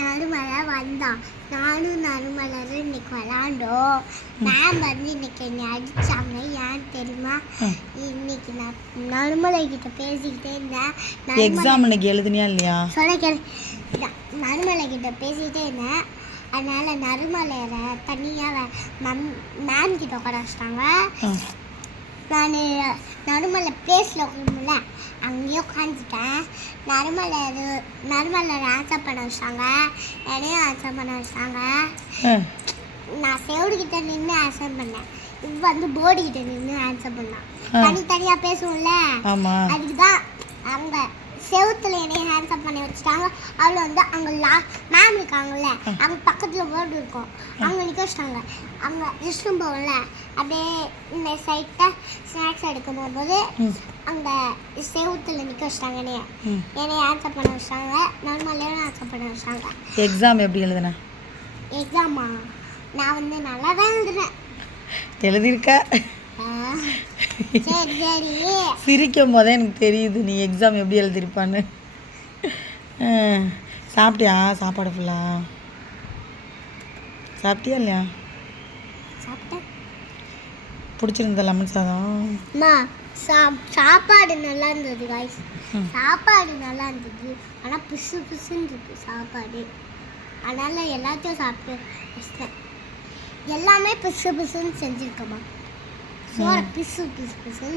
நறுமலை வந்தான். நானும் நறுமலரும் இன்னைக்கு விளாண்டோம். மேம் வந்து இன்னைக்கு என்னை அடிச்சாங்க. ஏன் தெரியுமா? இன்னைக்கு நான் நறுமலை கிட்ட பேசிக்கிட்டே இருந்தேன். எக்ஸாம் இன்னைக்கு எழுதுனியா இல்லையா? சொல்ல கேளு. நறுமலை கிட்ட பேசிக்கிட்டே இருந்தேன். அதனால நறுமலையில தனியாக மேம் கிட்ட உட்கார வச்சிட்டாங்க. நான் நறுமலை பிளேஸில் உட்காந்துல அங்கேயே உட்காந்துட்டேன். நறுமலை ஆன்சர் பண்ண வச்சாங்க. என்னையும் ஆன்சர் பண்ண வச்சாங்க. நான் செவடுகிட்ட நின்று ஆன்சர் பண்ணேன். இப்போ வந்து போர்டு கிட்ட நின்று ஆன்சர் பண்ணேன். தனித்தனியாக பேசுவோம்ல, அதுக்கு தான் அவங்க செவத்துல என்னைய ஆன்சர் பண்ணி வச்சுட்டாங்க. அவளை வந்து அங்கே மேம் இருக்காங்கல்ல, அங்கே பக்கத்தில் போர்டு இருக்கும், அங்கே நிற்க வச்சிட்டாங்க. அங்கே ரெஸ்ட் ரூம் போகல, அப்படியே இந்த சைட்டாக ஸ்நாக்ஸ் எடுக்க போகும்போது அங்கே செவத்தில் நிற்க வச்சிட்டாங்க. என்னைய ஆன்சர் பண்ண வச்சிட்டாங்க. நார்மலாக ஆன்சர் பண்ண வச்சிட்டாங்க. எக்ஸாம் எப்படி எழுதுன? எக்ஸாமா நான் வந்து நல்லா தான் எழுதுனேன். எழுதியிருக்கா? சரி சரி. சிரிக்கும் போதே எனக்கு தெரியுது நீ எக்ஸாம் எப்படி எழுதிருப்பான்னு. சாப்பிட்டியா? சாப்பாடு ஃபுல்லாக சாப்பிட்டியா இல்லையா? சாப்பிட்டேன். பிடிச்சிருந்த லெமன் சாதம்? சாப்பாடு நல்லா இருந்தது காய்ஸ். சாப்பாடு நல்லா இருந்தது. ஆனால் பிசு பிசுன்னு இருக்கு சாப்பாடு. அதனால் எல்லாத்தையும் சாப்பிட்டு வச்சிட்டேன். எல்லாமே பிசு பிசுன்னு செஞ்சுருக்கோமா? சோறை பிசு பிசு பிசுன்னு